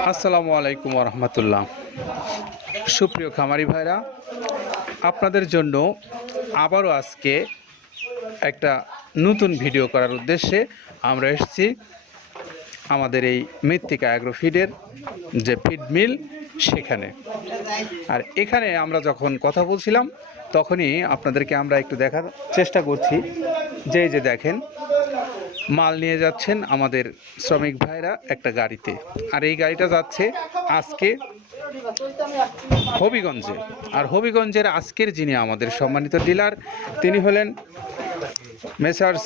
আসসালামু আলাইকুম রহমতুল্লাহ সুপ্রিয় খামারি ভাইরা, আপনাদের জন্য আবারও আজকে একটা নতুন ভিডিও করার উদ্দেশ্যে আমরা এসেছি আমাদের এই মৃত্তিকা অ্যাগ্রো ফিডের যে ফিড মিল সেখানে। আর এখানে আমরা যখন কথা বলছিলাম, তখনই আপনাদেরকে আমরা একটু দেখার চেষ্টা করছি। যে যে দেখেন মাল নিয়ে যাচ্ছেন আমাদের শ্রমিক ভাইরা একটা গাড়িতে। আর এই গাড়িটা যাচ্ছে আজকে হবিগঞ্জে। আর হবিগঞ্জের আজকের যিনি আমাদের সম্মানিত ডিলার, তিনি হলেন messrs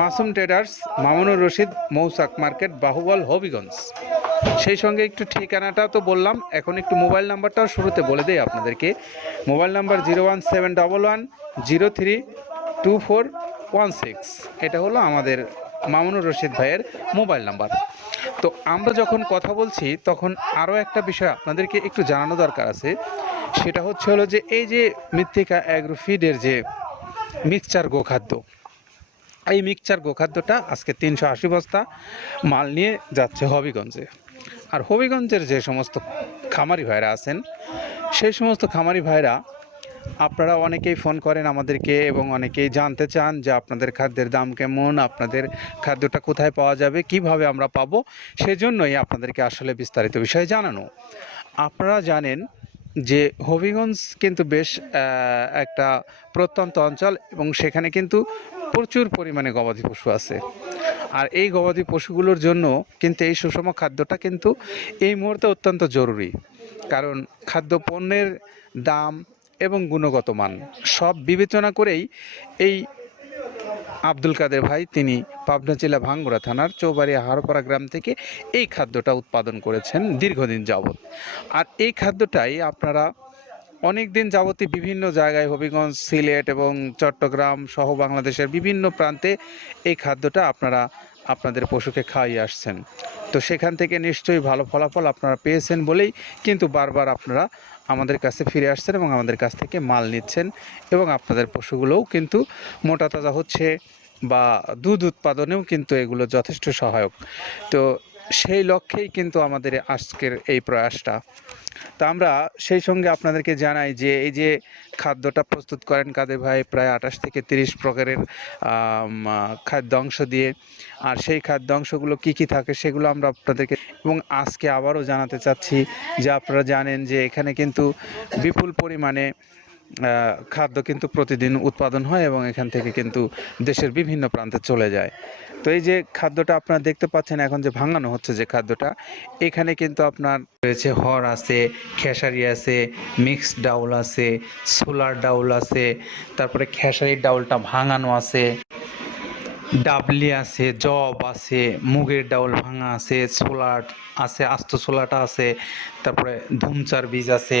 Masum traders, Mamunur Rashid, Mousak market, Bahubal Habiganj. সেই সঙ্গে একটু ঠিকানাটা তো বললাম, এখন একটু মোবাইল নাম্বারটাও শুরুতে বলে দেই আপনাদেরকে। Mobile number zero one seven double one zero three two four one six, এটা হলো আমাদের মামুনুর রশিদ ভাইয়ের মোবাইল নাম্বার। তো আমরা যখন কথা বলছি, তখন আরও একটা বিষয় আপনাদেরকে একটু জানানো দরকার আছে। সেটা হচ্ছে হলো যে, এই যে মৃত্তিকা অ্যাগ্রোফিডের যে মিক্সচার গোখাদ্য, এই মিক্সচার গোখাদ্যটা আজকে তিনশো আশি বস্তা মাল নিয়ে যাচ্ছে হবিগঞ্জে। আর হবিগঞ্জের যে সমস্ত খামারি ভাইরা আছেন, সেই সমস্ত খামারি ভাইরা আপনারা অনেকেই ফোন করেন আমাদেরকে এবং অনেকেই জানতে চান যে আপনাদের খাদ্যের দাম কেমন, আপনাদের খাদ্যটা কোথায় পাওয়া যাবে, কীভাবে আমরা পাবো, সেজন্যই আপনাদেরকে আসলে বিস্তারিত বিষয়ে জানানো। আপনারা জানেন যে হবিগঞ্জ কিন্তু বেশ একটা প্রত্যন্ত অঞ্চল এবং সেখানে কিন্তু প্রচুর পরিমাণে গবাদি পশু আছে। আর এই গবাদি পশুগুলোর জন্য কিন্তু এই সুষম খাদ্যটা কিন্তু এই মুহূর্তে অত্যন্ত জরুরি। কারণ খাদ্য পণ্যের দাম এবং গুণগত মান। সব বিবেচনা করেই এই আব্দুল কাদের ভাই তিনি পাবনা জেলা ভাঙ্গুড়া থানার চৌবাড়িয়া হারপাড়া গ্রাম থেকে এই খাদ্যটা উৎপাদন করেছেন দীর্ঘদিন যাবৎ। আর এই খাদ্যটাই আপনারা অনেক দিন যাবতই বিভিন্ন জায়গায় হবিগঞ্জ, সিলেট এবং চট্টগ্রাম সহ বাংলাদেশের বিভিন্ন প্রান্তে এই খাদ্যটা আপনারা আপনাদের পশুকে খাইয়ে আসছেন। তো সেখান থেকে নিশ্চয়ই ভালো ফলাফল আপনারা পেয়েছেন বলেই কিন্তু বারবার আপনারা আমাদের কাছে ফিরে আসছেন এবং আমাদের কাছ থেকে মাল নিচ্ছেন এবং আপনাদের পশুগুলোও কিন্তু মোটা তাজা হচ্ছে বা দুধ উৎপাদনেও কিন্তু এগুলো যথেষ্ট সহায়ক। তো সেই লক্ষ্যেই কিন্তু আমাদের আজকের এই প্রয়াসটা। তো আমরা সেই সঙ্গে আপনাদেরকে জানাই যে এই যে খাদ্যটা প্রস্তুত করেন কাদের ভাই প্রায় আঠাশ থেকে তিরিশ প্রকারের আহ, খাদ্যাংশ দিয়ে। আর সেই খাদ্যাংশগুলো কি কি থাকে সেগুলো আমরা আপনাদেরকে এবং আজকে আবারও জানাতে চাচ্ছি যে আপনারা জানেন যে এখানে কিন্তু বিপুল পরিমাণে খাদ্য কিন্তু প্রতিদিন উৎপাদন হয় এবং এখান থেকে কিন্তু দেশের বিভিন্ন প্রান্তে চলে যায়। তো এই যে খাদ্যটা আপনারা দেখতে পাচ্ছেন, এখন যে ভাঙানো হচ্ছে যে খাদ্যটা, এখানে কিন্তু আপনার রয়েছে হর আছে, খেসারি আছে, মিক্সড ডাউল আছে সোলার ডাউল আছে, তারপরে খেসারির ডাউলটা ভাঙানো আছে, ডাবলি আছে, জব আছে, মুগের ডাউল ভাঙা আছে, ছোলার আছে, আস্ত সোলাটা আছে, তারপরে ধুমচার বীজ আছে।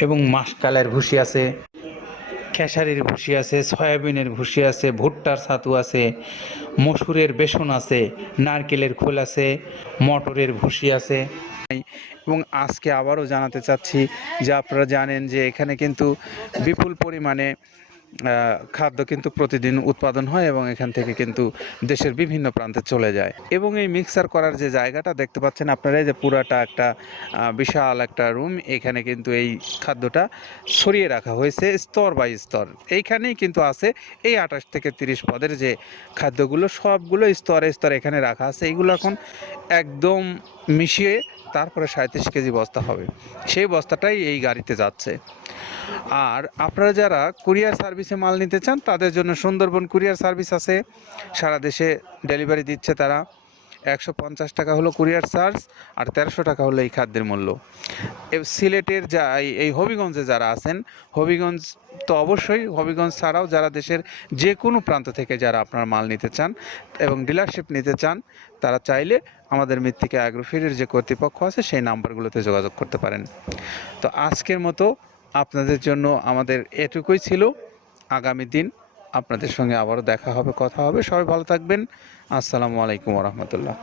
এবং মাসকালের ভুসি আছে, খেসারির ভুসি আছে, সয়াবিনের ভুসি আছে, ভুট্টার ছাতু আছে, মসুরের বেসন আছে, নারকেলের খোল আছে, মটরের ভুসি আছে। এবং আজকে আবারও জানাতে চাচ্ছি যে আপনারা জানেন যে এখানে কিন্তু বিপুল পরিমাণে খাদ্য কিন্তু প্রতিদিন উৎপাদন হয় এবং এখান থেকে কিন্তু দেশের বিভিন্ন প্রান্তে চলে যায়। এবং এই মিক্সার করার যে জায়গাটা দেখতে পাচ্ছেন আপনারা যে পুরাটা একটা বিশাল একটা রুম এখানে কিন্তু এই খাদ্যটা ছড়িয়ে রাখা হয়েছে স্তর বাই স্তর। এইখানেই কিন্তু আছে এই আঠাশ থেকে তিরিশ পদের যে খাদ্যগুলো, সবগুলো স্তরে স্তরে এখানে রাখা আছে। এইগুলো এখন একদম মিশিয়ে তারপরে সাঁত্রিশ কেজি বস্তা হবে। সেই বস্তাটাই এই গাড়িতে যাচ্ছে। আর আপনারা যারা কুরিয়ার সার্ভিসে মাল নিতে চান, তাদের জন্য সুন্দরবন কুরিয়ার সার্ভিস আছে। সারা দেশে ডেলিভারি দিচ্ছে তারা। একশো পঞ্চাশ টাকা হলো কুরিয়ার চার্জ আর তেরোশো টাকা হলো এই খাদ্যের মূল্য। সিলেটের যা, এই- এই হবিগঞ্জে যারা আছেন, হবিগঞ্জ তো অবশ্যই, হবিগঞ্জ ছাড়াও যারা দেশের যে কোনো প্রান্ত থেকে যারা আপনার মাল নিতে চান এবং ডিলারশিপ নিতে চান, তারা চাইলে আমাদের মৃত্তিকা অ্যাগ্রোফিডের যে কর্তৃপক্ষ আছে, সেই নাম্বারগুলোতে যোগাযোগ করতে পারেন। তো আজকের মতো আপনাদের জন্য আমাদের এটুকুই ছিল। আগামী দিন আপনাদের সঙ্গে আবারও দেখা হবে, কথা হবে। সবাই ভালো থাকবেন। আসসালামু আলাইকুম রহমতুল্লাহ।